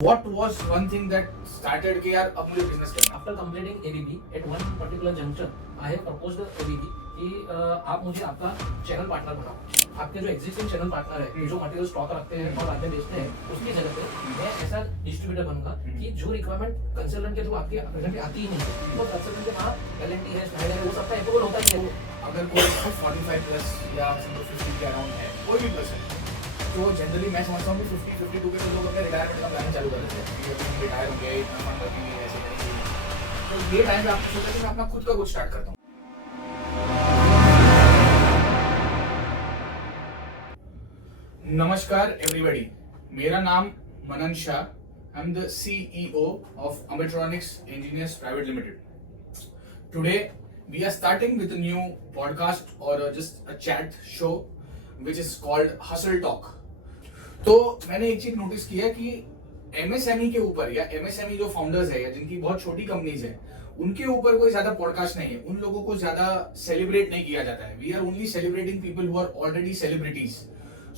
What was one thing that started कि यार अब मुझे बिजनेस करना है? After completing ABB, at one particular juncture, I have proposed ABB कि आप मुझे आपका चैनल पार्टनर बनाओ। आपके जो एग्जिस्टिंग चैनल पार्टनर है, जो मटेरियल स्टॉक रखते हैं और बाद में बेचते हैं, उसकी जगह पे मैं ऐसा डिस्ट्रीब्यूटर बनूंगा कि जो रिक्वायरमेंट कंसल्टेंट के थ्रू आपके प्रेजेंटली आती ही नहीं है, वो कंसल्टेंट के वहाँ L&T है, स्नाइडर है, वो सबका अप्रूवल होता ही है। अगर कोई 45 प्लस या 50 के अराउंड है, कोई भी प्लस है, तो जनरली मैं समझता हूँ कि 50-52 के तो लोग अपने रिटायरमेंट का प्लान चालू कर देते हैं कि अभी रिटायर हो गए, इतना फंड रखेंगे, ऐसे करेंगे। तो ये टाइम पे आपको सोचा कि मैं अपना खुद का कुछ स्टार्ट करता हूँ। नमस्कार एवरीबॉडी, मेरा नाम Manan Shah, I am the CEO of Ametronics Engineers Private Limited. Today we are starting with a new podcast or just a chat show which is called Hustle Talk. तो मैंने एक चीज नोटिस किया कि MSME के ऊपर या MSME जो फाउंडर्स है या जिनकी बहुत छोटी कंपनीज है, उनके ऊपर कोई ज्यादा पॉडकास्ट नहीं है, उन लोगों को ज्यादा सेलिब्रेट नहीं किया जाता है. We are only celebrating people who are already celebrities.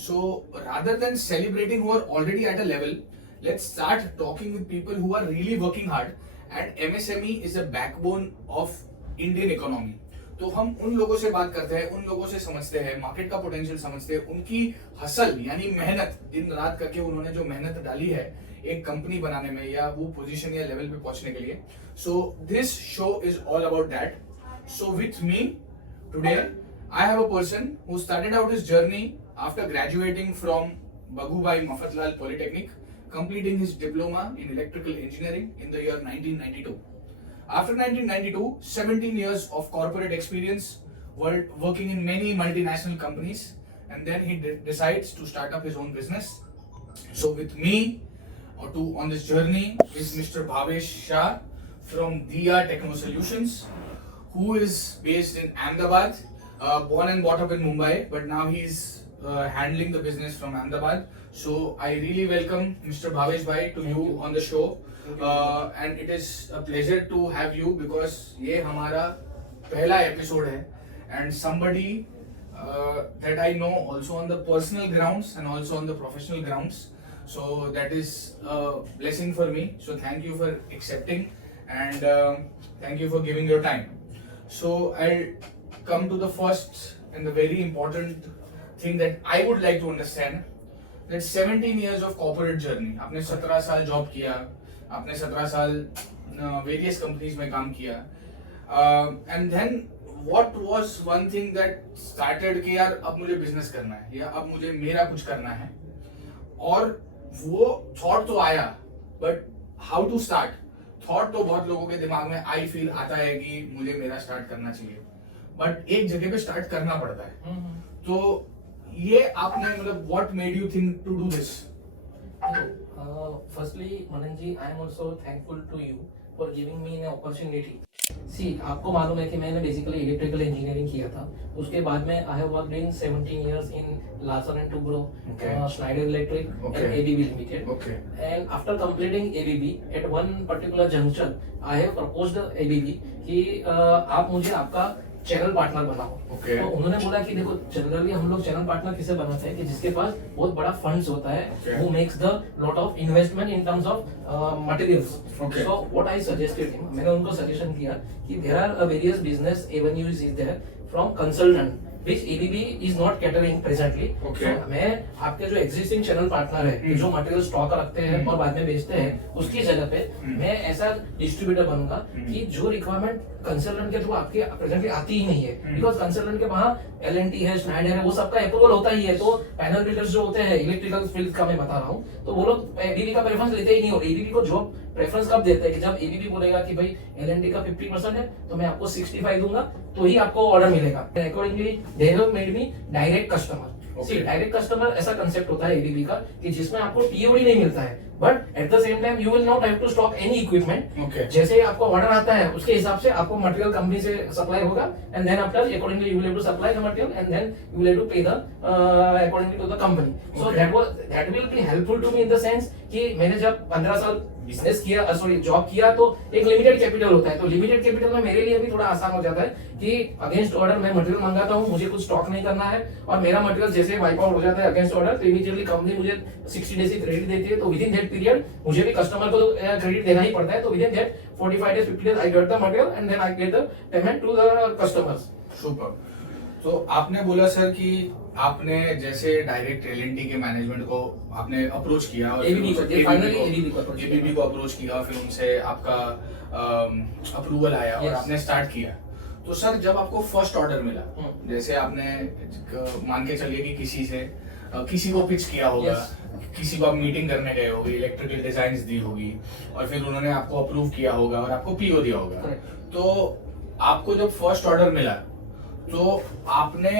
So rather than celebrating who are already at a level, let's start talking with people who are really working hard, and MSME is a backbone of Indian economy. तो हम उन लोगों से बात करते हैं, उन लोगों से समझते हैं, मार्केट का पोटेंशियल समझते हैं, उनकी हसल यानी मेहनत, दिन रात करके उन्होंने जो मेहनत डाली है एक कंपनी बनाने में या वो पोजीशन या लेवल पे पहुंचने के लिए. So this show is all about that. So with me today I have a person who started out his journey after graduating from Baghubai Mafatlal Polytechnic, completing his diploma in electrical engineering in the year 1992. After 1992, 17 years of corporate experience, working in many multinational companies, and then he decides to start up his own business. So with me on this journey is Mr. Bhavesh Shah from Diya Techno Solutions, who is based in Ahmedabad. Born and brought up in Mumbai, but now he's handling the business from Ahmedabad. So I really welcome Mr. Bhavesh Bhai to you on the show, and it is a pleasure to have you because ये हमारा पहला episode है, and somebody that I know also on the personal grounds and also on the professional grounds. So that is a blessing for me. So thank you for accepting, and thank you for giving your time. So I'll come to the first and the very important thing that I would like to understand, that 17 years of corporate journey. आपने 17 साल job किया, आपने 17 साल various companies में काम किया, and then what was one thing that started कि यार अब मुझे business करना है या अब मुझे मेरा कुछ करना है, और वो thought तो आया, but how to start? thought तो बहुत लोगों के दिमाग में I feel आता है कि मुझे मेरा start करना चाहिए, बट एक जगह पे स्टार्ट करना पड़ता है. तो ये आपने मतलब what made you think to do this? Firstly Manan ji, I am also thankful to you for giving me an opportunity. See, आपको मालूम है कि मैंने बेसिकली इलेक्ट्रिकल इंजीनियरिंग किया था. उसके बाद में I have worked in 17 years in Larsen and Toubro, Schneider electric and ABB limited. And after completing ABB at one particular junction I have proposed ABB कि आप मुझे आपका चैनल पार्टनर बनाओ. तो उन्होंने बोला कि देखो, जनरली हम लोग चैनल पार्टनर किसे बनाते हैं कि जिसके पास बहुत बड़ा फंड्स होता है, वो makes the lot of investment in terms of materials. So what I suggested him, मैंने उनको सजेशन किया कि there are various business avenues is there from consultant which ABB is not catering presently. So मैं आपके जो existing channel partner है, जो material stock रखते हैं और बाद में बेचते हैं, उसकी जगह पे मैं ऐसा डिस्ट्रीब्यूटर बनूंगा कि जो रिक्वायरमेंट कंसल्टेंट के थ्रू आपके प्रेजेंटली आती ही नहीं है, बिकॉज कंसल्टेंट के वहाँ L&T है, स्नाइडर है, वो सबका अप्रूवल होता ही है. तो पैनल बिल्डर्स जो होते हैं इलेक्ट्रिकल फील्ड का मैं बता रहा हूँ, तो वो लोग ABB का प्रेफरेंस लेते ही नहीं. और ABB को जॉब प्रेफरेंस कब देते हैं कि जब ABB बोलेगा कि भाई L&T का 50% है तो मैं आपको 65 दूंगा, तो ही आपको ऑर्डर मिलेगा. Accordingly they have made me direct customer. See, direct customer ऐसा कंसेप्ट होता है ABB का कि जिसमें आपको TOD नहीं मिलता है, but at the same time you will not have to stock any equipment. जैसे आपको ऑर्डर आता है उसके हिसाब से आपको मटेरियल कंपनी से सप्लाई होगा, and then after accordingly you will have to supply the material, and then you will have to pay the accordingly to the company. So that will be helpful to me in the sense कि मैंने जब 15 साल business किया, sorry job किया, तो एक limited capital होता है, तो लिमिटेड कैपिटल में मेरे लिए भी थोड़ा आसान हो जाता है कि अगेंस्ट ऑर्डर मैं मटेरियल मंगाता हूँ, मुझे कुछ स्टॉक नहीं करना है, और मेरा मटेरियल जैसे वाइप आउट हो जाता है अगेंस्ट ऑर्डर, तो इमीडिएटली कंपनी मुझे 60 डेज की क्रेडिट देती है, तो विद इन दैट पीरियड मुझे भी कस्टमर को क्रेडिट देना ही पड़ता है, तो within that 45 days 50 days I get the material and then I get the payment to the customers. Super. तो आपने बोला सर कि आपने जैसे डायरेक्ट एल&टी के मैनेजमेंट को आपने अप्रोच किया और ABB को, finally ABB को अप्रोच किया, फिर उनसे आपका अप्रूवल आया और आपने स्टार्ट किया। तो सर जब आपको फर्स्ट ऑर्डर मिला, जैसे आपने मान के चलिए कि किसी को पिच किया होगा, किसी को आप मीटिंग करने गए होगे, इलेक्ट्रिकल डिजाइन्स दी होगी और फिर उन्होंने आपको अप्रूव किया होगा और आपको पीओ दिया होगा। तो आपको जब फर्स्ट ऑर्डर मिला तो आपने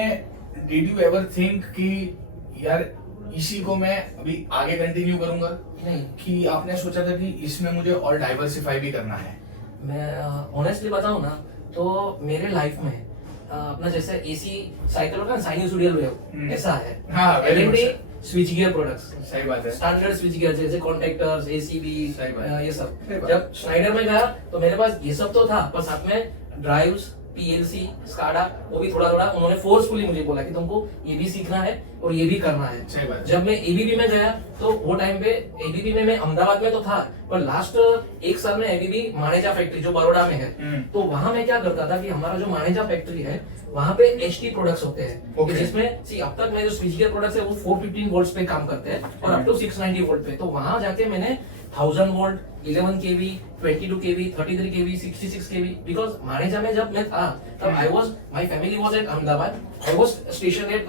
डिड यू एवर थिंक कि यार इसी को मैं अभी आगे कंटिन्यू करूंगा, नहीं, कि आपने सोचा था कि इसमें मुझे और डाइवर्सिफाई भी करना है? मैं ऑनेस्टली बताऊं ना, तो मेरे लाइफ में अपना जैसे एसी साइकिल होता है, साइनसॉइडल वेव, ऐसा है। हाँ, very good, LNT sir. Switch gear products, सही बात है। स्टैंडर्ड स्विच गियर जैसे कॉन्टैक्टर्स, एसीबी, सही बात है। ये सब। सही बात। जब स्नाइडर में गया तो मेरे पास ये सब तो था, पर साथ में ड्राइव्स, पीएलसी, स्काडा, वो भी थोड़ा थोड़ा उन्होंने फोर्सफुली मुझे बोला कि तुमको ये भी सीखना है और ये भी करना है। सही बात है। जब मैं एबीबी में गया तो वो टाइम पे एबीबी में मैं अहमदाबाद में तो था, पर लास्ट 1 साल में एबीबी मानेजा फैक्ट्री जो बड़ौदा में है, तो वहां मैं क्या करता था कि हमारा जो मानेजा फैक्ट्री है वहां पे एचटी प्रोडक्ट्स होते हैं, Okay. जिसमें सी अब तक मैं जो स्विच गियर प्रोडक्ट्स है वो 415 वोल्ट्स पे काम करते हैं और अप टू 690 वोल्ट पे। तो वहां जाके मैंने 1000 volt, 11 KV, 22 KV, 33 KV, 66 KV, because मानेजा में जब मैं था तब my family was at Ahmedabad, I was station at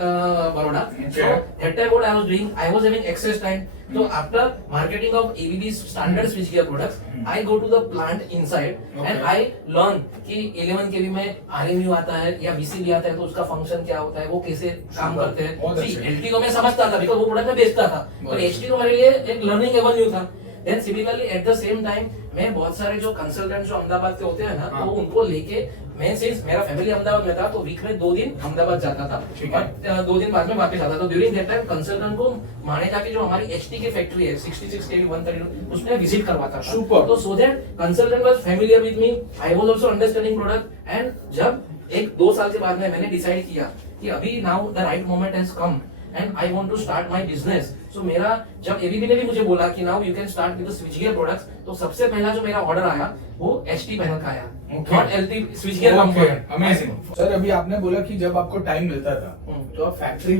Baroda, so that time what I was doing, I was having excess time. So after marketing of ABB's standard switchgear products, I go to the plant inside and I learn कि 11 kV में RMU आता है या VCB आता है तो उसका function क्या होता है, वो कैसे काम करते हैं। See, LT को मैं समझता था बिकॉज वो प्रोडक्ट में बेचता था, पर HT तो मेरे लिए एक लर्निंग एवेन्यू था। Then similarly at the same time मैं बहुत सारे जो कंसल्टेंट जो अहमदाबाद के होते हैं ना, तो उनको लेके मैं सिंस मेरा फैमिली अहमदाबाद में था तो वीक में 2 दिन अहमदाबाद जाता था और 2 दिन बाद में वापस आता था। ड्यूरिंग दैट टाइम कंसल्टेंट को मानेजा की जो हमारी एचटी की फैक्ट्री है 66 केवी 132 उसमें विजिट करवाता था। तो so that consultant was familiar with me, I was also understanding product. And जब 1-2 साल के बाद में मैंने डिसाइड किया कि अभी now the right moment has come and I want to start my business. So मेरा जब एबीबी ने भी मुझे बोला कि now you can start with the switchgear products, तो सबसे पहला जो मेरा ऑर्डर आया वो एचटी पैनल का आया, not LT switchgear component. Amazing. Sir अभी आपने बोला कि जब आपको टाइम मिलता था तो आप फैक्ट्री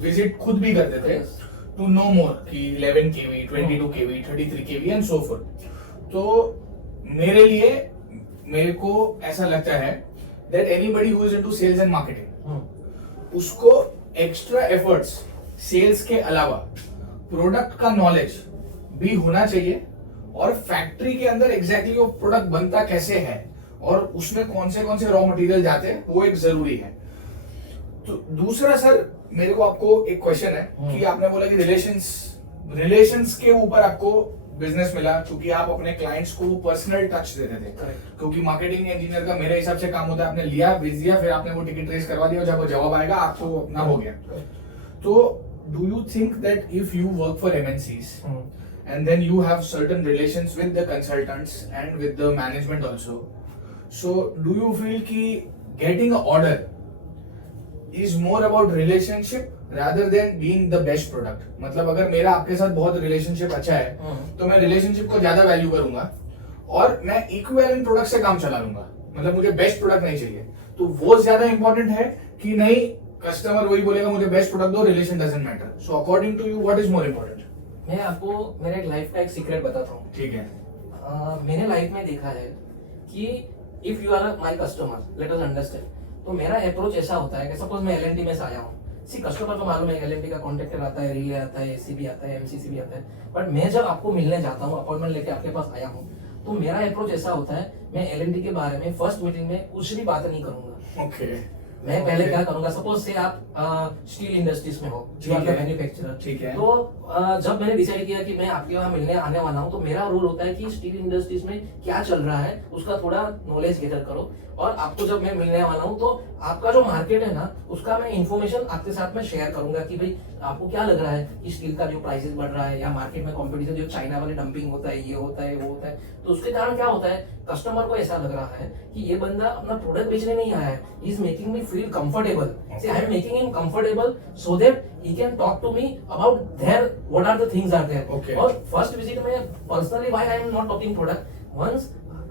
विजिट खुद भी करते थे टू नो मोर कि 11 केवी, 22 केवी, 33 केवी एंड सो फॉर्थ। तो मेरे को ऐसा लगता है that anybody who is into sales and marketing, उसको एक्स्ट्रा एफर्ट्स सेल्स के अलावा प्रोडक्ट का नॉलेज भी होना चाहिए और फैक्ट्री के अंदर एग्जैक्टली वो प्रोडक्ट बनता कैसे है और उसमें कौन से रॉ मटेरियल जाते हैं वो एक जरूरी है। तो दूसरा सर मेरे को आपको एक क्वेश्चन है कि आपने बोला कि रिलेशंस के ऊपर आपको बिजनेस मिला क्योंकि आप अपने क्लाइंट्स को पर्सनल टच देते थे। क्योंकि मार्केटिंग इंजीनियर का मेरे हिसाब से काम होता है आपने लिया, भेज दिया, फिर आपने वो टिकट रेस करवा दिया, जब वो जवाब आएगा आपको अपना हो गया। तो do you think that if you work for MNCs and then you have certain relations with the consultants and with the management also, so do you feel ki getting an order is more about relationship rather than being the best product? मतलब अगर मेरा आपके साथ बहुत relationship अच्छा है तो मैं रिलेशनशिप को ज्यादा वैल्यू करूंगा और मैं इक्विवेलेंट प्रोडक्ट से काम चला लूंगा, मतलब मुझे बेस्ट प्रोडक्ट नहीं चाहिए। तो वो ज्यादा इंपॉर्टेंट है कि नहीं कस्टमर वही बोलेगा मुझे बेस्ट प्रोडक्ट दो, relation doesn't matter. So according to you what is more important? मैं आपको मेरे एक लाइफ का एक सीक्रेट बताता हूँ। ठीक है। मैंने लाइफ में देखा है कि if you are my customer, let us understand, तो मेरा अप्रोच ऐसा होता है कि सपोज मैं एलएनटी में से आया हूँ, सी कस्टमर को मालूम है एलएनटी का कॉन्ट्रैक्टर आता है, रिले आता है, एसीबी आता है, एमसीसी भी आता है, बट मैं जब आपको मिलने जाता हूँ, अपॉइंटमेंट लेके आपके पास आया हूँ, तो मेरा अप्रोच ऐसा होता है मैं एलएनटी के बारे में फर्स्ट मीटिंग में कुछ भी बात नहीं करूंगा। ओके। मैं पहले Okay. क्या करूंगा, सपोज से आप स्टील इंडस्ट्रीज में हो, ठीक यू आर द है। मैन्युफैक्चरर, ठीक है। तो जब मैंने डिसाइड किया कि मैं आपके वहाँ मिलने आने वाला हूँ, तो मेरा रोल होता है कि स्टील इंडस्ट्रीज में क्या चल रहा है उसका थोड़ा नॉलेज गेदर करो, और आपको जब मैं मिलने वाला हूँ तो आपका जो मार्केट है ना उसका मैं इन्फॉर्मेशन आपके साथ में शेयर करूंगा कि भाई आपको क्या लग रहा है कि स्टील का जो प्राइसेस बढ़ रहा है या मार्केट में कंपटीशन जो चाइना वाले डंपिंग होता है, ये होता है, वो होता है, तो उसके कारण क्या होता है, कस्टमर को ऐसा लग रहा है कि ये बंदा अपना प्रोडक्ट बेचने नहीं आया है, he is making me feel comfortable, see I am making him comfortable so that he can talk to me about their what are the things are there. Okay. और फर्स्ट विजिट में personally why I am not talking product, once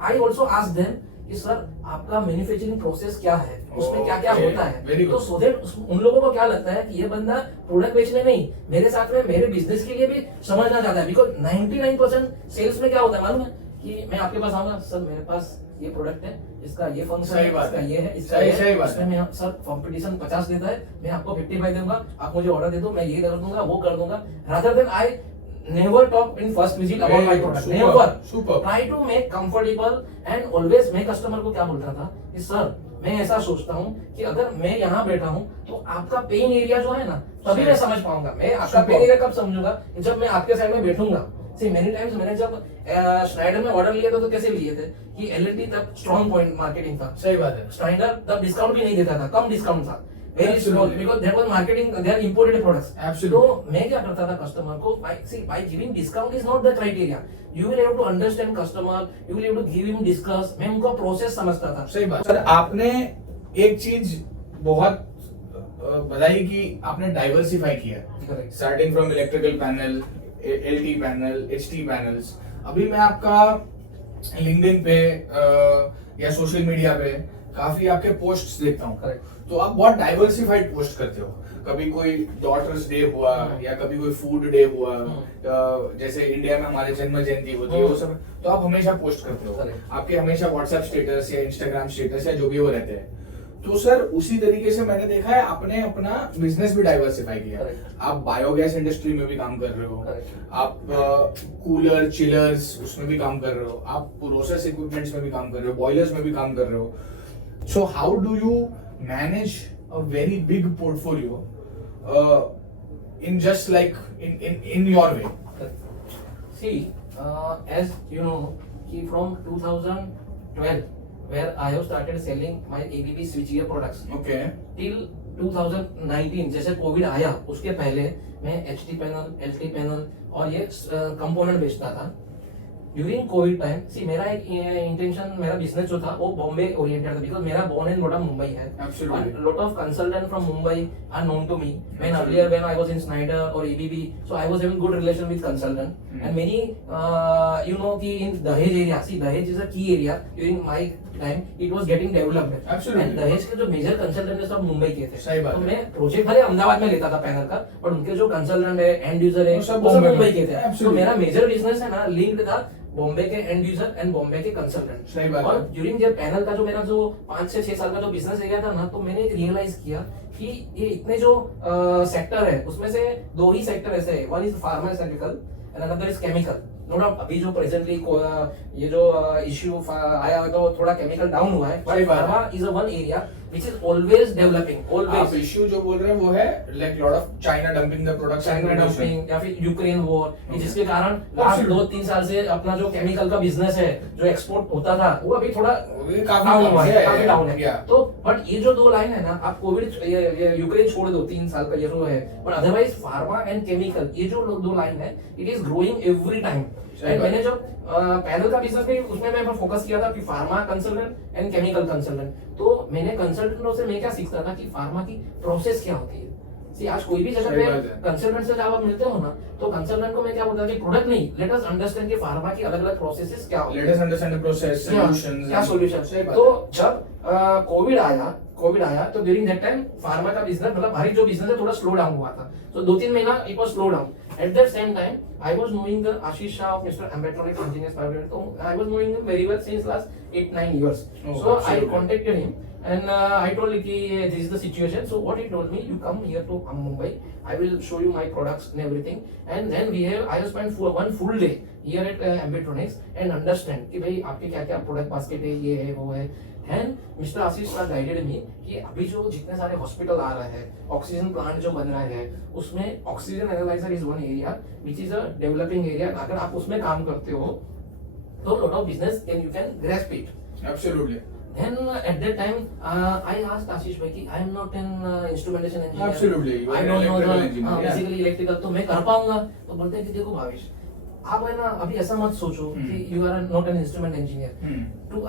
I also ask them कि sir आपका manufacturing process क्या है, उसमें क्या क्या Okay. होता है, Very good. तो सो दैट उन लोगों को क्या लगता है कि ये बंदा प्रोडक्ट बेचने नहीं, मेरे साथ में मेरे बिजनेस के लिए भी समझना चाहता है, बिकॉज 99% सेल्स में क्या होता है मालूम है कि मैं आपके पास आऊंगा, सर मेरे पास ये प्रोडक्ट है, इसका ये फंक्शन सही है, बात इसका है। ये है, इसका सही- ये है, सही बात इसमें मैं सर कंपटीशन 50 देता है, मैं आपको 55 दूंगा, आप मुझे ऑर्डर दे दो, मैं ये कर दूंगा, वो कर दूंगा, rather than I never talk in first visit about my product, never, Super. try to make comfortable and always मैं कस्टमर को क्या बोलता था कि सर मैं ऐसा सोचता हूँ कि अगर मैं यहाँ बैठा हूँ तो आपका पेन एरिया जो है ना तभी मैं समझ पाऊंगा, मैं आपका Super. पेन एरिया कब समझूंगा, जब मैं आपके साइड में बैठूंगा। See, many times मैंने जब स्नाइडर में ऑर्डर लिया था तो कैसे लिए थे कि एलएनटी तब स्ट्रॉन्ग पॉइंट मार्केटिंग था, सही बात है। स्नाइडर तब डिस्काउंट भी नहीं देता था, कम डिस्काउंट था, very small, Absolutely. Because there was marketing, there imported products. Absolutely. तो मैं क्या करता था कस्टमर को, by giving discount is not the criteria, you will have to understand customer, you will have to give him discuss, मैं उनका process समझता था। सही बात। सर आपने एक चीज बहुत बताई कि आपने डाइवर्सिफाई किया, Correct. Starting from electrical panel, LT panel, HT panels. अभी मैं आपका लिंक्डइन पे या सोशल मीडिया पे काफी आपके पोस्ट्स देखता हूँ। Correct. तो आप बहुत डाइवर्सिफाइड पोस्ट करते हो, कभी कोई डॉटर्स डे हुआ या कभी कोई फूड डे हुआ, जैसे इंडिया में हमारे जन्म जयंती होती है वो सब, तो आप हमेशा पोस्ट करते हो। Correct. आपके हमेशा व्हाट्सएप स्टेटस या इंस्टाग्राम स्टेटस या जो भी वो रहते हैं। तो सर उसी तरीके से मैंने देखा है आपने अपना बिजनेस भी डाइवर्सिफाई किया। Correct. आप बायोगैस इंडस्ट्री में भी काम कर रहे हो, Correct. आप कूलर चिलर्स उसमें भी काम कर रहे हो, आप प्रोसेस इक्विपमेंट्स में भी काम कर रहे हो, बॉयलर्स में भी काम कर रहे हो। So how do you manage a very big portfolio in just like in your way? See, as you know, कि from 2012, where I have started selling my ABB switchgear products, okay till 2019, जैसे Covid आया उसके पहले मैं HT panel, LT panel और ये component बेचता था। ड्यूरिंग कोविड टाइम, सी मेरा एक इंटेंशन, मेरा बिजनेस जो था वो बॉम्बे ओरिएंटेड था, बिकॉज मेरा बोर्न एंड बॉटम मुंबई है। Absolutely. lot of consultant from Mumbai are known to me. When earlier when I was in Schneider or ABB, so I was having good relation with consultant. And many, you know, कि in Dahej area, see Dahej is a key area during my time. It was getting developed. Absolutely. And Dahej के जो major consultant है सब मुंबई के थे। सही बात तो है। मैं प्रोजेक्ट भले अहमदाबाद में लेता था पैनल का, पर उनके जो कंसल्टेंट है, एंड यूजर है, वो सब वो सब बॉम्बे मुंबई में। के थे। तो Absolutely. मेरा मेजर बिजनेस है ना लिंक्ड था बॉम्बे के एंड यूजर एंड बॉम्बे के कंसल्टेंट। सही बात और है। ड्यूरिंग जब पैनल का जो मेरा जो 5 से 6 साल का जो बिजनेस एरिया था ना, तो मैंने रियलाइज किया कि ये इतने जो सेक्टर है उसमें से 2 ही सेक्टर ऐसे है, one is pharmaceutical and another is chemical. No doubt अभी जो प्रेजेंटली ये जो इश्यू आया है तो थोड़ा केमिकल डाउन हुआ है, सही बट बात है। Pharma is a one area which is always developing, आप ऑलवेज। इश्यू जो बोल रहे हैं वो है like lot of China dumping the products and China dumping या फिर यूक्रेन वॉर, जिसके कारण लास्ट Absolutely. 2-3 साल से अपना जो केमिकल का बिजनेस है जो एक्सपोर्ट होता था वो अभी थोड़ा ये काफी डाउन कम हुआ है, है, काफी डाउन है। yeah. तो बट ये जो 2 लाइन है ना, आप कोविड ये यूक्रेन छोड़ दो 3 साल का ये जो है, but otherwise pharma and chemical ये जो 2 लाइन है it is growing every time. सही बात। मैंने जब पैनल का बिजनेस में उसमें मैं फोकस किया था कि pharma consultant and chemical consultant, तो मैंने कंसल्टेंटों से मैं क्या सीखता था कि फार्मा की प्रोसेस क्या होती है। See, आज कोई भी जगह सही बात पे है। कंसल्टेंट से जब आप मिलते हो ना, तो कंसल्टेंट को मैं क्या बोलता था कि प्रोडक्ट नहीं, लेट अस अंडरस्टैंड कि फार्मा की अलग-अलग प्रोसेसेस क्या होती है, late us understand the process, solutions, क्या सॉल्यूशन। सही बात तो है। जब कोविड आया तो ड्यूरिंग दैट टाइम फार्मा का बिजनेस, मतलब हमारी जो बिजनेस है थोड़ा स्लो डाउन हुआ था। तो 2-3 महीना it was slow down. At that same time I was knowing the Ashish Shah of Mr. Ambetronics Engineers Private Limited. So I was knowing him very well since last 8-9 years. Oh, So I absolutely. contacted him and I told him कि this is the situation. So what he told me, you come here to Mumbai. I will show you my products and everything. And then I have spent one full day here at Ambetronics and understand कि भाई आपके क्या क्या product basket है, ये है, वो है. And mister Ashish sir guided मी कि अभी जो जितने सारे हॉस्पिटल आ रहे हैं, ऑक्सीजन प्लांट जो बन रहा है, उसमें oxygen analyser is one area which is a developing area. अगर आप उसमें काम करते हो तो lot of business can you can grasp it. Absolutely. Then at that time, I asked Ashish bhai कि I am not an instrumentation engineer. Absolutely. You are I an don't know the electrical engineer, yeah. basically electrical. तो मैं कर पाऊंगा. तो बोलते हैं कि देखो भावेश, आप है ना अभी ऐसा मत सोचो कि you are not an instrument engineer. To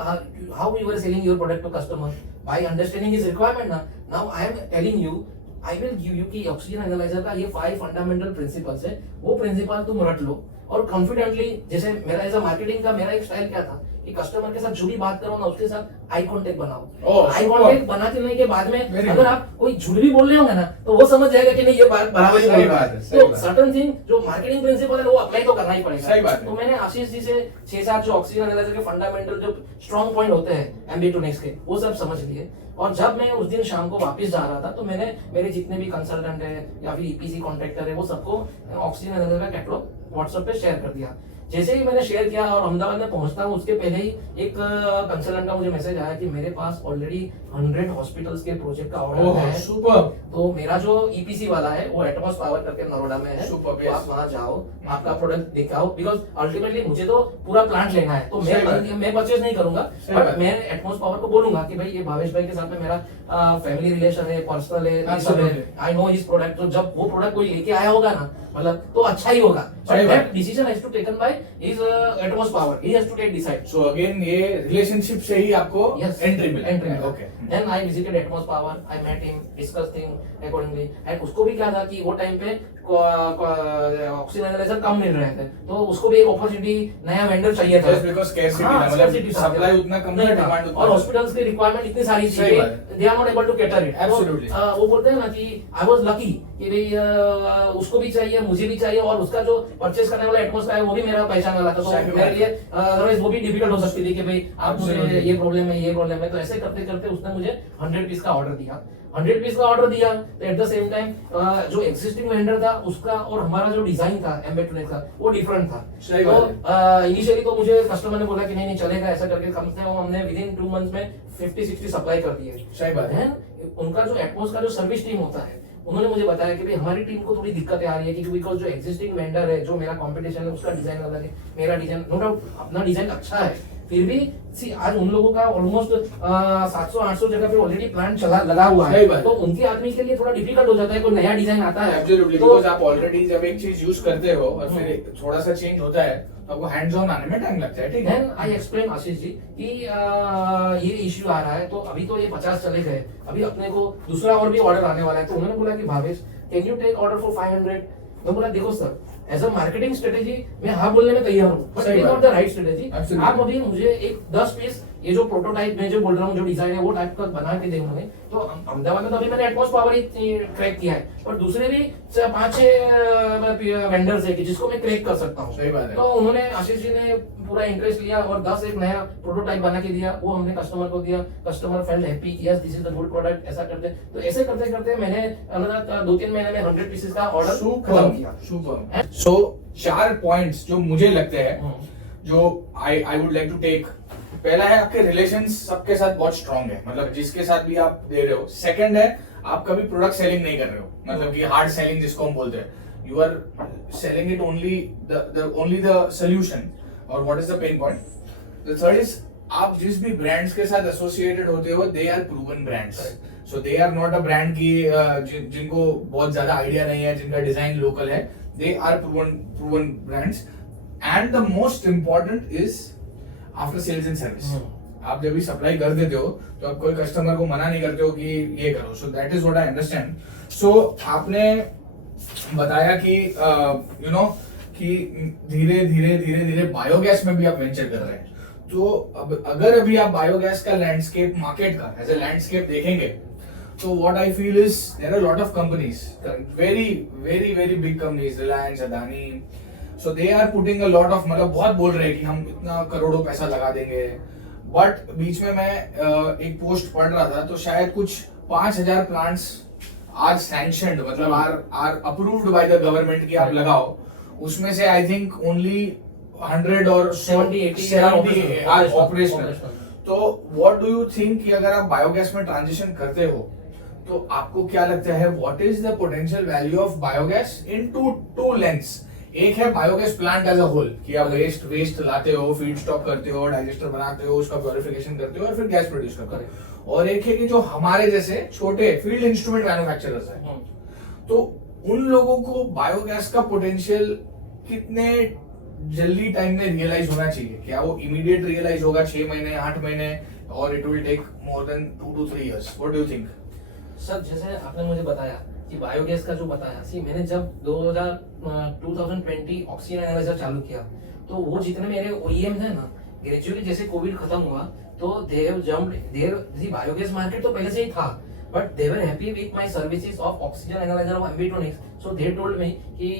how you are selling your product to customer by understanding his requirement ना. Now I am telling you, I will give you कि ऑक्सीजन एनालाइजर का ये 5 फंडामेंटल प्रिंसिपल्स है. वो principal तुम रट लो और confidently, जैसे मेरा एज अ मार्केटिंग का मेरा एक स्टाइल क्या था कि कस्टमर के साथ जो भी बात करो ना उसके साथ आई कांटेक्ट बनाओ. आई कांटेक्ट बनाने के बाद में अगर आप कोई झूठ भी बोल रहे होंगे ना तो वो समझ जाएगा कि नहीं ये बात बराबर ही सही बोल रहा बात है. है, सही तो बात है. सर्टेन थिंग जो मार्केटिंग प्रिंसिपल है वो अप्लाई तो करना ही पड़ेगा. सही बात है. तो मैंने आशीष जी से 6-7 जो ऑक्सीजन एनालाइजर के फंडामेंटल जो स्ट्रॉन्ग पॉइंट होते हैं एम्बिटोनिक्स के, वो सब समझ लिए. और जब मैं उस दिन शाम को वापस जा रहा था तो मैंने मेरे जितने भी कंसल्टेंट है या फिर ईपीसी कॉन्ट्रैक्टर है वो सबको ऑक्सीजन एनालाइजर का कैटलॉग व्हाट्सएप पे शेयर कर दिया. जैसे ही मैंने शेयर किया और अहमदाबाद में पहुंचता हूँ उसके पहले ही एक कंसल्टेंट का मुझे मैसेज आया कि मेरे पास ऑलरेडी 100 हॉस्पिटल्स के प्रोजेक्ट का ऑर्डर है. सुपर. तो मेरा जो ईपीसी वाला है वो एटमॉस पावर करके नरोडा में है. Superb, तो yes. आप वहां जाओ, आपका प्रोडक्ट दिखाओ, बिकॉज अल्टीमेटली मुझे तो पूरा प्लांट लेना है. तो सही बात है. मैं परचेज नहीं करूंगा, सही बात बट है. मैं एटमॉस पावर को बोलूंगा कि भाई ये भावेश भाई के साथ में मेरा फैमिली रिलेशन है, पर्सनल है, ये सब है. Absolutely. I know his product. तो जब वो प्रोडक्ट कोई लेके आया होगा ना मतलब तो अच्छा ही होगा. सही बात. That decision has to taken by his utmost power. He has to take decide. So again ये रिलेशनशिप से ही आपको Yes. एंट्री मिला. Entry. Okay. Then I visited Atmos Power. I met him, discussed thing accordingly. And उसको भी क्या था कि वो टाइम पे ऑक्सीजन एनालाइजर कम मिल रहे थे, तो उसको भी एक अपॉर्चुनिटी नया वेंडर चाहिए था. Just because scarcity हाँ, था, मतलब scarcity था. supply उतना कम था, नहीं demand उतना और था. हॉस्पिटल्स की रिक्वायरमेंट इतनी सारी थी सही कि बात है. they are not able to cater it. Absolutely. तो, वो बोलते हैं ना कि I was lucky कि भाई उसको भी चाहिए, मुझे भी चाहिए, और उसका जो परचेस करने वाला एटमॉस का है वो भी मेरा पहचान वाला था. तो सही मेरे बात लिए अदरवाइज वो भी डिफिकल्ट हो सकती थी कि भाई आप मुझे Absolutely. ये प्रॉब्लम है, ये प्रॉब्लम है. तो ऐसे करते करते उसने मुझे 100 पीस का ऑर्डर दिया. 100 पीस का ऑर्डर दिया तो एट द सेम टाइम जो एक्सिस्टिंग वेंडर था उसका और हमारा जो डिजाइन था एम्बेट्रोनिक्स का वो डिफरेंट था. सही तो बात इनिशियली तो मुझे कस्टमर ने बोला कि नहीं नहीं चलेगा, ऐसा करके कम से कम हमने विद इन 2 मंथ्स में 50-60 सप्लाई कर दिए. सही बात है. Then, उनका जो एटमॉस का जो सर्विस टीम होता है उन्होंने मुझे बताया कि भाई हमारी टीम को थोड़ी दिक्कतें आ रही है, क्योंकि बिकॉज जो एक्सिस्टिंग वेंडर है, जो मेरा कंपटीशन है, उसका डिजाइन अलग है, मेरा डिजाइन नो डाउट अपना डिजाइन अच्छा है, फिर भी सी आज उन लोगों का ऑलमोस्ट 700-800 जगह पे ऑलरेडी प्लान चला लगा हुआ सही है. बात है. तो उनके आदमी के लिए थोड़ा डिफिकल्ट हो जाता है, कोई नया डिजाइन आता है Absolutely, तो because आप ऑलरेडी जब एक चीज यूज करते हो और फिर थोड़ा सा चेंज होता है तो आपको हैंड्स ऑन आने में टाइम लगता है. ठीक है. Then I explain Ashish ji कि ये इश्यू आ रहा है, तो अभी तो ये 50 चले गए, अभी अपने को दूसरा और भी ऑर्डर आने वाला है. तो उन्होंने बोला कि Bhavesh can you take order for 500. मैं बोला देखो sir as a marketing strategy मैं हाँ बोलने में तैयार हूँ, बट सही इट बात. Not the right strategy. Absolutely. आप अभी मुझे एक 10 पीस ये जो प्रोटोटाइप में जो बोल रहा हूँ जो डिजाइन है वो टाइप का बना के देंगे. तो अहमदाबाद में तो अभी मैंने एटमॉस पावर ही क्रैक किया है, पर दूसरे भी 5-6 वेंडर्स है कि जिसको मैं क्रैक कर सकता हूँ. सही बात है. तो उन्होंने आशीष जी ने पूरा इंटरेस्ट लिया और 10 एक नया प्रोटोटाइप बना के दिया, वो हमने कस्टमर को दिया. Customer felt happy, yes this is the good product. ऐसा करते तो ऐसे करते करते मैंने अनदर 2-3 महीने में 100 पीसेस का ऑर्डर खत्म किया. सुपर. सो 4 पॉइंट्स जो मुझे लगते हैं जो I would like to take. पहला है आपके रिलेशंस सबके साथ बहुत स्ट्रांग है, मतलब जिसके साथ भी आप दे रहे हो. सेकंड है आप कभी प्रोडक्ट सेलिंग नहीं कर रहे हो, मतलब कि हार्ड सेलिंग जिसको हम बोलते हैं. You are selling it only the solution और what is the pain point. The third is आप जिस भी ब्रांड्स के साथ एसोसिएटेड होते हो they are proven brands. So they are not a brand की जिनको बहुत ज्यादा आइडिया नहीं है, जिनका डिजाइन लोकल है. They are proven brands. And the most important is after sales and service. आप जब भी सप्लाई कर देते हो तो आप कोई कस्टमर को मना नहीं करते हो कि ये करो. So that is what I understand. So आपने बताया कि यू नो कि धीरे धीरे बायोगैस में भी आप वेंचर कर रहे हैं. तो अब अगर अभी आप बायोगैस का लैंडस्केप मार्केट का एज ए लैंडस्केप देखेंगे तो what I feel is there are lot of companies, very very very big companies, Reliance, Adani. So they are putting a lot of, मतलब बहुत बोल रहे हैं कि हम इतना करोड़ों पैसा लगा देंगे, बट बीच में मैं एक पोस्ट पढ़ रहा था तो शायद कुछ 5,000 प्लांट्स आर सैंक्शनड, मतलब are approved by the government कि आप लगाओ, उसमें से आई थिंक ओनली 100 और 70-80 आर ऑपरेशनल। तो व्हाट डू यू थिंक कि अगर आप बायोगैस में ट्रांजिशन करते हो तो आपको क्या लगता है, what is the potential value of biogas in two lengths? एक है biogas plant as a whole कि आप वेस्ट लाते हो, फीड स्टॉक करते हो, डाइजेस्टर बनाते हो, उसका प्योरिफिकेशन करते हो और फिर गैस प्रोड्यूस करते हो, और एक है कि जो हमारे जैसे छोटे फील्ड इंस्ट्रूमेंट मैन्युफैक्चरर्स हैं, तो उन लोगों को बायोगैस का पोटेंशियल कितने जल्दी टाइम में रियलाइज होना चाहिए? क्या वो इमीडिएट रियलाइज होगा 6 महीने 8 महीने, और it will take more than 2 to 3 years? What do you think? Sir जैसे आपने मुझे बताया कि बायोगैस का जो बताया, सी मैंने जब 2020 ऑक्सीजन एनालाइजर चालू किया तो वो जितने मेरे OEMs हैं ना, ग्रेजुअली जैसे कोविड खत्म हुआ तो they have jumped there, the biogas market तो पहले से ही था, but they were happy with my services of oxygen analyser of Ambitronics, so they told me कि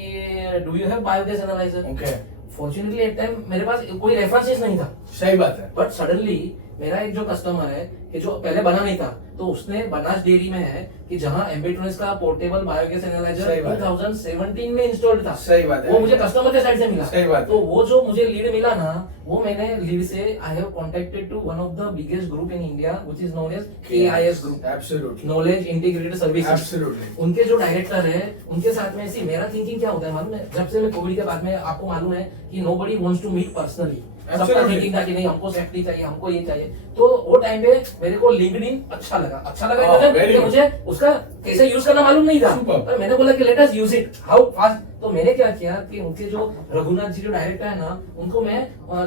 do you have biogas analyser? Okay, fortunately at time मेरे पास कोई references नहीं था। सही बात है। बट सडनली मेरा एक जो कस्टमर है कि जो पहले बना नहीं था, तो उसने बनास डेयरी में है कि जहां एम्बिट्रॉनिक्स का पोर्टेबल बायोगैस एनालाइजर 2017 में इंस्टॉल्ड था। सही बात है। वो मुझे कस्टमर के साइड से मिला। सही बात तो वो जो मुझे लीड मिला ना, वो मैंने लीड से I have contacted to one of the biggest group in India which is known as KIS group, absolutely, knowledge integrated service. Absolutely. उनके जो डायरेक्टर है उनके साथ में सी मेरा थिंकिंग क्या होता है मालूम है, जब से मैं कोविड के बाद में, आपको मालूम है कि nobody wants to meet personally, सबका थिंकिंग था कि नहीं हमको सेफ्टी चाहिए, हमको ये चाहिए। तो वो टाइम पे मेरे को लिंक्डइन अच्छा लगा कि मुझे उसका कैसे यूज करना मालूम नहीं था, पर मैंने बोला कि let us use it how fast. तो मैंने क्या किया कि उनके जो रघुनाथ जी जो डायरेक्टर है ना, उनको मैं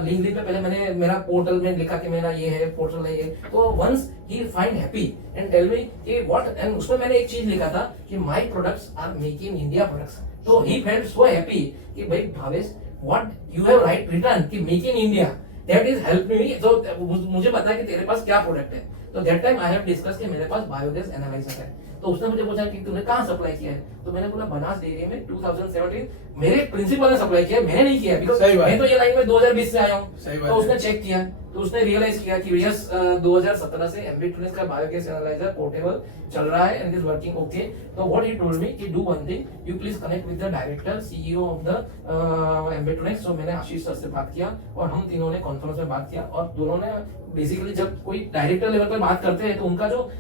लिंक्डइन पे पहले मैंने मेरा पोर्टल में लिखा कि मेरा ये है पोर्टल है ये, तो once he find happy and tell me कि व्हाट, एंड उसमें मैंने एक चीज लिखा था कि my products are make in India products, तो ही फेल्ट सो हैप्पी कि भाई Bhavesh what you have write return कि make in India, that is help me. तो मुझे पता है कि तेरे पास क्या प्रोडक्ट है, तो that time I have discuss कि मेरे पास बायोगैस एनालाइजर है। तो उसने मुझे पूछा कि तूने कहाँ सप्लाई किया है, तो मैंने बोला बनास डेयरी में 2017 मेरे प्रिंसिपल ने सप्लाई किया, मैंने नहीं किया, बिकॉज़ मैं तो ये लाइन में 2020 से आया हूँ। तो उसने चेक किया तो उसने रियलाइज किया कि यस 2017 से एम्बिट्रॉनिक्स का बायोगैस एनालाइजर पोर्टेबल चल रहा है एंड इज वर्किंग ओके। तो व्हाट ही टोल्ड मी कि do one thing, you please connect with the director CEO of the Ambitronics. So मैंने आशीष सर से बात किया और हम तीनों ने कॉन्फ्रेंस में बात किया, और दोनों ने बेसिकली जब कोई डायरेक्टर लेवल पर बात करते हैं तो उनका जो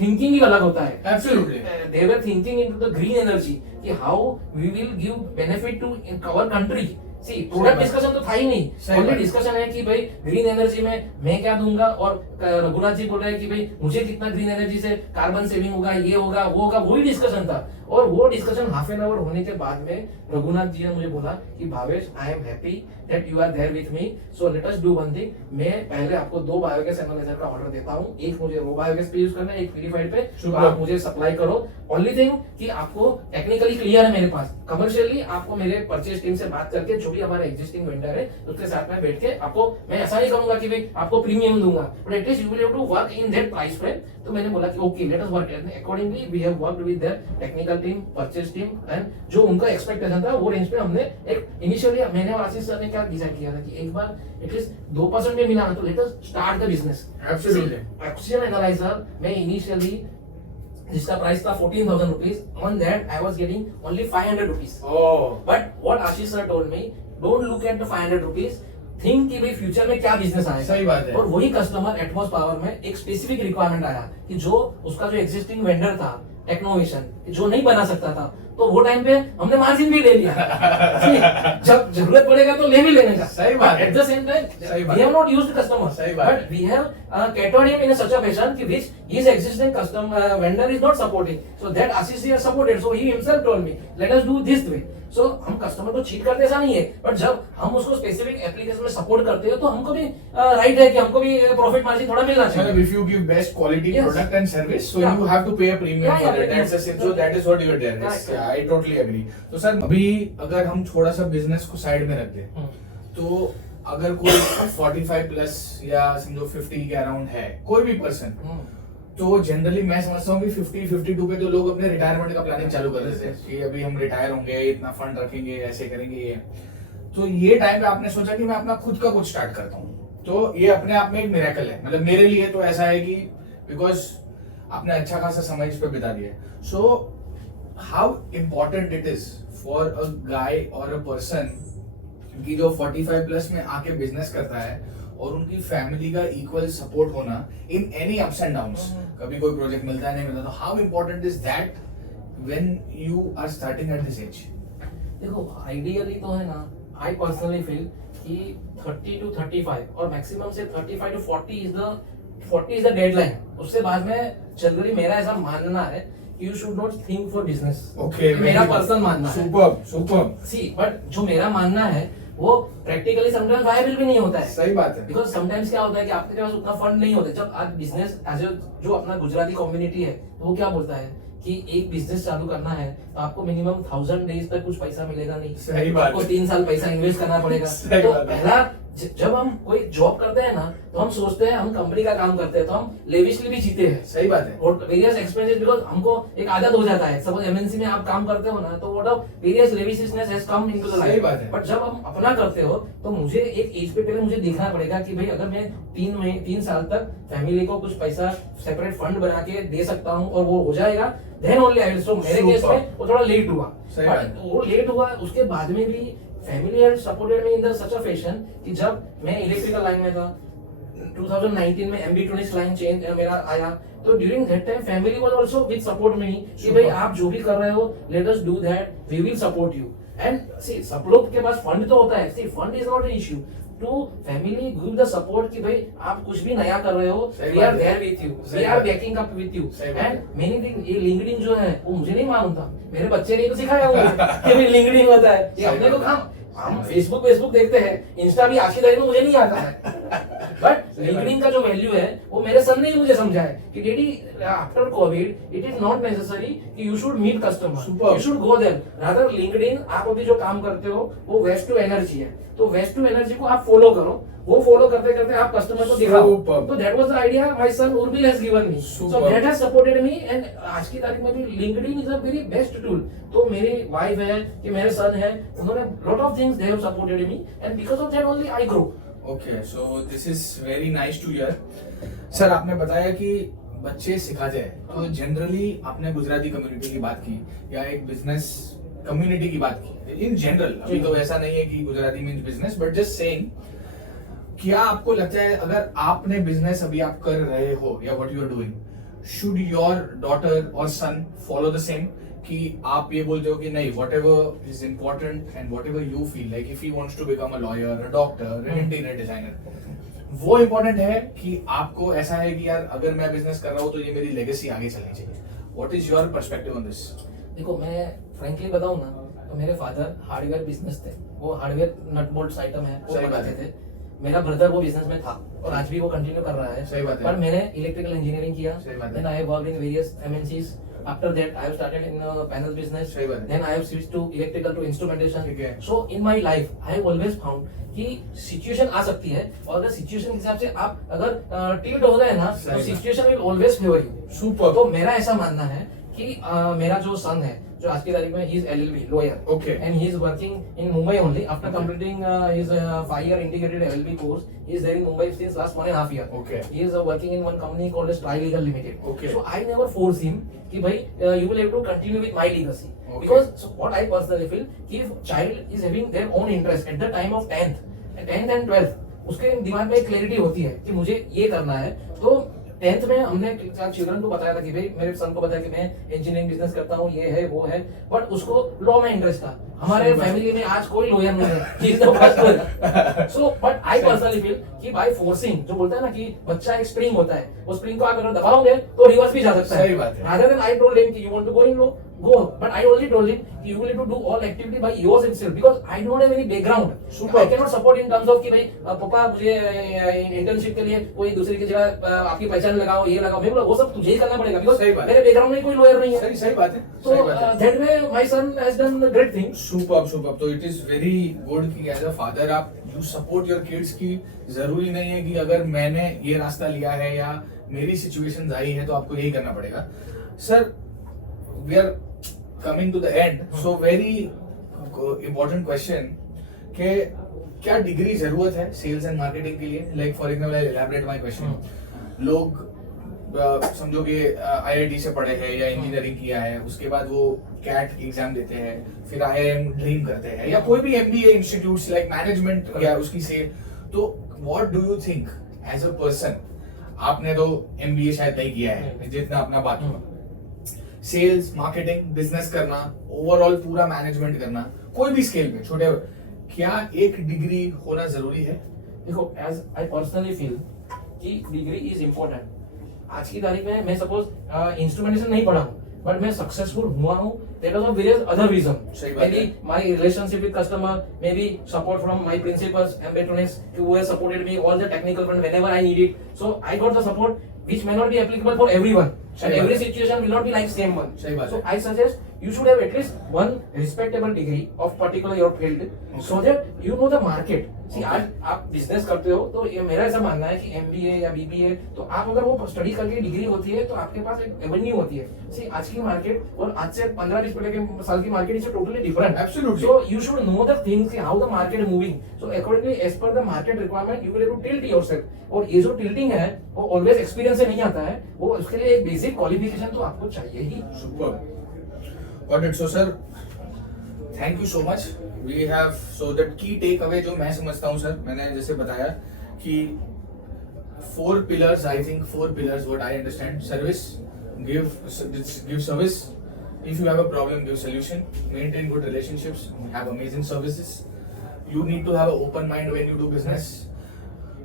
थिंकिंग ही अलग होता है। Absolutely, they were thinking into the green energy कि how we will give benefit to our country. See product discussion तो था ही नहीं, ओनली डिस्कशन है कि भाई ग्रीन एनर्जी में मैं क्या दूंगा, और रघुनाथ जी बोल रहे हैं कि भाई मुझे कितना ग्रीन एनर्जी से कार्बन सेविंग होगा, ये होगा वो होगा, वही डिस्कशन था। और वो डिस्कशन हाफ एन आवर होने के बाद में रघुनाथ जी ने मुझे बोला कि Bhavesh I am happy that you are there with me, so let us do one thing, मैं पहले आपको 2 बायोगैस एनालाइजर का ऑर्डर देता हूँ, एक मुझे रो बायोगैस पे यूज करना है, एक प्यूरिफाइड पे, तो आप मुझे सप्लाई करो। ओनली थिंग कि आपको टेक्निकली क्लियर है मेरे पास, कमर्शियली आपको मेरे परचेज टीम से बात करके जो भी हमारा एग्जिस्टिंग वेंडर है उसके साथ में बैठ के आपको, मैं ऐसा नहीं करूंगा कि भाई आपको प्रीमियम दूंगा, but at least you will have to work in that price frame. तो मैंने बोला कि okay let us work accordingly, we have worked with their technical team, purchase team, and जो उनका एक्सपेक्टेशन था वो रेंज पे हमने एक इनिशियली मैंने और आशीष सर ने क्या डिसाइड किया था कि एक बार एटलीस्ट 2% में मिला ना, तो let us start the business. Absolutely. Oxygen analyser में इनिशियली जिसका प्राइस था 14,000 rupees, on that I was getting only 500 rupees. Oh. But what Ashish sir told me, don't look at the 500 rupees, think कि भाई future में क्या business आएगा। सही बात है। और वही कस्टमर एटमॉस पावर में एक स्पेसिफिक रिक्वायरमेंट आया कि जो उसका जो एग्जिस्टिंग वेंडर था टेक्नोवेशन, जो नहीं बना सकता था, तो वो टाइम पे हमने मार्जिन भी ले लिया जब जरूरत पड़ेगा तो ले भी लेने का। सही बात है। At the same time we have not used customer, सही बात है। But we have catered him in a such a fashion कि which his existing customer vendor is not supporting, so that Ashish has supported, so he himself told me let us do this way। so हम customer को cheat करते ऐसा नहीं है, but जब हम उसको स्पेसिफिक एप्लीकेशन में सपोर्ट करते हैं तो हमको भी राइट है कि हमको भी प्रॉफिट मार्जिन थोड़ा मिलना चाहिए। If you give best quality Yes. product and service, so Yeah. you have to pay a premium Yeah, for yeah, it. That's the same. So that is what you are doing. Correct. Yeah, I totally agree. तो sir अभी अगर हम थोड़ा सा business को side में रख दें, तो अगर कोई 45 प्लस या समझो 50 के अराउंड है, कोई भी पर्सन, तो जनरली मैं समझता हूँ कि 52 पे तो लोग अपने रिटायरमेंट का प्लानिंग चालू कर देते हैं कि अभी हम रिटायर होंगे, इतना फंड रखेंगे, ऐसे करेंगे ये। तो ये टाइम पे आपने सोचा कि मैं अपना खुद का कुछ स्टार्ट करता हूँ, तो ये अपने आप में एक मिरेकल है। मतलब मेरे लिए तो ऐसा है कि बिकॉज आपने अच्छा खासा समय इस पे बिता दिया है। So how important it is for a guy और अ पर्सन कि जो 45 प्लस में आके बिजनेस करता है और उनकी फैमिली का इक्वल सपोर्ट होना in any ups and downs, कभी कोई प्रोजेक्ट मिलता है नहीं मिलता, तो how important is that when you are starting at this age? देखो आइडियली तो है ना, आई पर्सनली फील कि 30 to 35 और मैक्सिमम से 35 to 40 इज द डेडलाइन। उससे बाद में जनरली मेरा ऐसा मानना है कि you should not think for business. Okay, मेरा पर्सनल मानना है। सुपर सी बट जो मेरा मानना है वो प्रैक्टिकली समटाइम्स वायबल भी नहीं होता है। सही बात है। बिकॉज समटाइम्स क्या होता है कि आपके पास उतना फंड नहीं होता। जब आप बिजनेस एज जो अपना गुजराती कम्युनिटी है तो वो क्या बोलता है कि एक बिजनेस चालू करना है तो आपको मिनिमम 1000 डेज तक कुछ पैसा मिलेगा नहीं। सही बात आपको है। 3 साल पैसा इन्वेस्ट करना पड़ेगा। सही तो बात है। पहला जब हम कोई जॉब करते हैं ना तो हम सोचते हैं हम कंपनी का काम करते हैं तो हम लेविशली भी जीते हैं। सही बात है। और वेरियस एक्सपेंसेस बिकॉज हमको एक आदत हो जाता है। सपोज एमएनसी में आप काम करते हो ना तो what of various lavishness has come into the सही लाइफ। बात है। बट जब हम अपना करते हो तो मुझे एक एज पे पहले मुझे देखना पड़ेगा कि भाई अगर मैं 3 साल तक फैमिली को कुछ पैसा सेपरेट फंड बना के दे सकता हूँ और वो हो जाएगा देन ओनली आई विल। सो मेरे केस में वो थोड़ा लेट हुआ। सही बात बट वो लेट हुआ उसके बाद में भी family had supported me in the such a fashion कि जब मैं इलेक्ट्रिकल लाइन में था 2019 में एमबी लाइन चेंज मेरा आया तो during that time family was also with support me कि भाई आप जो भी कर रहे हो let us do that, we will support you. And see सब लोग के पास फंड तो होता है। See fund is not an issue to family give the support कि भाई आप कुछ भी नया कर रहे हो we are there with you, we are backing up with you. And many thing ये लिंक्डइन जो है वो मुझे नहीं मालूम था, मेरे बच्चे ने तो सिखाया मुझे कि भाई लिंक्डइन होता है। ये अपने को हम फेसबुक देखते हैं, इंस्टा भी आज की तारीख में मुझे नहीं आता है। बट लिंक्डइन का जो वैल्यू है वो मेरे सन ने ही मुझे समझाया कि daddy after COVID it is not necessary कि you should meet customer, you should go there rather LinkedIn. आप अभी जो काम करते हो वो वेस्ट टू एनर्जी है तो वेस्ट टू एनर्जी को आप फॉलो करो, वो फॉलो करते करते आप कस्टमर को दिखाओ। तो that was the idea my son Urmil has given me, so that has supported me. And आज की तारीख में भी LinkedIn is a very best tool. तो मेरी वाइफ है कि मेरे सन है, उन्होंने lot of things they have supported me and because of that only I grow. Okay, so this is very nice to hear. Sir आपने बताया कि बच्चे सिखाते हैं, तो जनरली आपने गुजराती कम्युनिटी की बात की या एक बिजनेस कम्युनिटी की बात की इन जनरल, अभी तो ऐसा नहीं है कि Gujarati means business, but just saying, क्या आपको लगता है अगर आपने बिजनेस अभी आप कर रहे हो या what you are doing, should your daughter और सन फॉलो द सेम? कि आप ये बोलते हो कि नहीं, whatever is important and whatever you feel like if he wants to become a lawyer, a doctor, an interior designer, वो इम्पोर्टेंट है कि आपको ऐसा है कि यार अगर मैं बिजनेस कर रहा हूँ तो ये मेरी लेगेसी आगे चलनी चाहिए? What is your perspective on this? देखो मैं फ्रैंकली बताऊं ना तो मेरे फादर हार्डवेयर बिजनेस थे, वो हार्डवेयर नट बोल्ट्स आइटम है वो बनाते थे। मेरा ब्रदर वो बिजनेस में था और आज भी वो कंटिन्यू कर रहा है। सही बात है। पर मैंने इलेक्ट्रिकल इंजीनियरिंग किया, सही बात है। Then I have worked in various MNCs. After that I have started in panel business, सही बात है। Then I have switched to electrical to instrumentation. ठीक है। So in my life I have always found कि situation आ सकती है और अगर सिचुएशन के हिसाब से आप अगर टिल्ट हो गए ना तो situation will always favour you. Super. तो मेरा ऐसा मानना है कि मेरा जो सन है जो आज की तारीख में he is LLB lawyer, Okay. and he is working in Mumbai only after completing his 5-year integrated LLB course. He is there in Mumbai since last 1.5 year. Okay. He is working in one company called as Trilegal Limited. Okay. So I never force him कि भाई you will have to continue with my legacy. Okay. Because so what I personally feel कि if child is having their own interest at the time of 10th and 12th उसके दिमाग में एक clarity होती है कि मुझे ये करना है। तो 10th में हमने चिल्ड्रन को बताया था कि भाई मेरे सन को बताया कि मैं इंजीनियरिंग बिजनेस करता हूँ, ये है वो है, बट उसको लॉ में इंटरेस्ट था। हमारे फैमिली में आज कोई लॉयर नहीं है। So but I personally feel कि बाय फोर्सिंग, जो बोलता है ना कि बच्चा एक स्प्रिंग होता है, वो स्प्रिंग को आप अगर दबाओगे तो रिवर्स भी जा सकता है। सही बात है। Rather than I told him कि you want to go in law, go, but I only told him कि you will need to do all activity by yours itself because I don't have any background. Super. I cannot support in terms of कि भाई पापा मुझे internship के लिए कोई दूसरी की जगह आपकी पहचान लगाओ, ये लगाओ, मैं बोला वो सब तुझे ही करना पड़ेगा because सही बात है। मेरे बैकग्राउंड में कोई लॉयर नहीं है। सही बात है। So that way my son has done great things. Super. तो इट इज वेरी गुड कि एज अ फादर आप यू सपोर्ट योर किड्स की जरूरी नहीं है कि अगर मैंने ये रास्ता लिया है या मेरी सिचुएशन आई है तो आपको यही करना पड़ेगा. Sir, we are coming to the end, so very important question कि क्या डिग्री जरूरत है सेल्स एंड मार्केटिंग के लिए? Like for example I elaborate my question. लोग समझो कि आईआईटी से पढ़े हैं या इंजीनियरिंग किया है, उसके बाद वो कैट एग्जाम देते हैं, फिर आईआईएम ड्रीम करते हैं या कोई भी एमबीए इंस्टीट्यूट्स लाइक मैनेजमेंट या उसकी से. तो what do you think as a person? आपने तो एमबीए शायद नहीं किया है जितना अपना बात हुआ. सेल्स, मार्केटिंग, बिजनेस करना, ओवरऑल पूरा मैनेजमेंट करना, कोई भी स्केल पे छोटे, क्या एक डिग्री होना जरूरी है? देखो, एज आई पर्सनली फील कि डिग्री इज इम्पोर्टेंट. आज की तारीख में मैं सपोज इंस्ट्रूमेंटेशन नहीं पढ़ा हूँ, बट मैं सक्सेसफुल हुआ हूँ. There was a various other reason. Maybe my relationship with customer, maybe support from my principals, Ambetronics, who have supported me all the technical front whenever I need it. So I got the support which may not be applicable for everyone. And every situation will not be like same one. So I suggest you should have at least one respectable degree of particular your field, so that you know the market. See, आज आप business करते हो तो ये मेरा ऐसा मानना है कि एमबीए या बीबीए, तो आप अगर वो स्टडी करके डिग्री होती है तो आपके पास एक एवेन्यू होती है. सी, आज की मार्केट और आज से 15-20 पहले के साल की market is totally different. Absolutely. So you should know the things, how the market is moving. So accordingly, as per the market requirement, you will have to tilt yourself. और ये जो टिल्टिंग है वो ऑलवेज एक्सपीरियंस से नहीं आता है, वो उसके लिए एक बेसिक क्वालिफिकेशन तो आपको चाहिए ही. Superb. Got it. So sir, thank you so much. We have so that key takeaway जो मैं समझता हूँ सर, मैंने जैसे बताया कि 4 pillars, I think 4 pillars what I understand. Service, give service. If you have a problem, give solution. Maintain good relationships. Have amazing services. You need to have an open mind when you do business.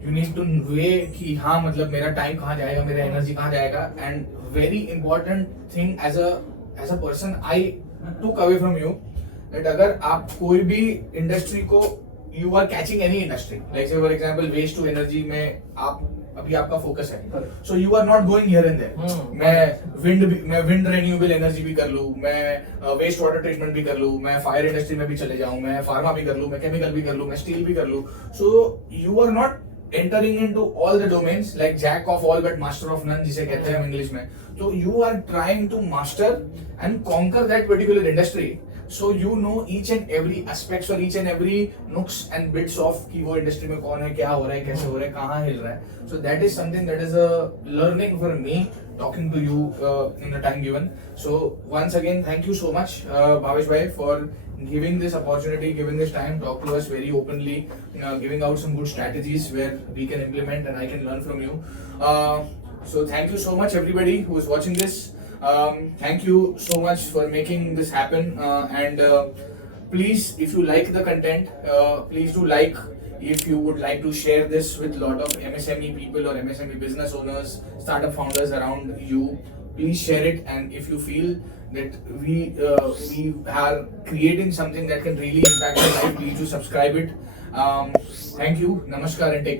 You need to weigh कि हाँ मतलब मेरा time कहाँ जाएगा, मेरा energy कहाँ जाएगा. And very important thing as a person I took away from you that अगर आप कोई भी इंडस्ट्री को, you are catching any industry, like say for example waste to energy में आप अभी आपका फोकस है, so you are not going here and there. मैं wind renewable energy भी कर लूँ, मैं waste water treatment भी कर लूँ, मैं fire industry में भी चले जाऊँ, मैं pharma भी कर लूँ, मैं chemical भी कर लूँ, मैं steel भी कर लूँ. So you are not entering into all the domains like jack of all but master of none जिसे कहते हैं इंग्लिश में. So you are trying to master and conquer that particular industry. So you know each and every aspects or each and every nooks and bits of कि वो industry में कौन है, क्या हो रहा है, कैसे हो रहा है, कहाँ हिल रहा है. So that is something that is a learning for me talking to you in the time given. So once again, thank you so much, Bhavesh bhai, for giving this opportunity, giving this time, talk to us very openly, giving out some good strategies where we can implement and I can learn from you. So thank you so much everybody who is watching this. Thank you so much for making this happen, and please, if you like the content, please do like. If you would like to share this with lot of MSME people or MSME business owners, startup founders around you, please share it. And if you feel that we are creating something that can really impact your life, please do subscribe it. Thank you, namaskar and take care.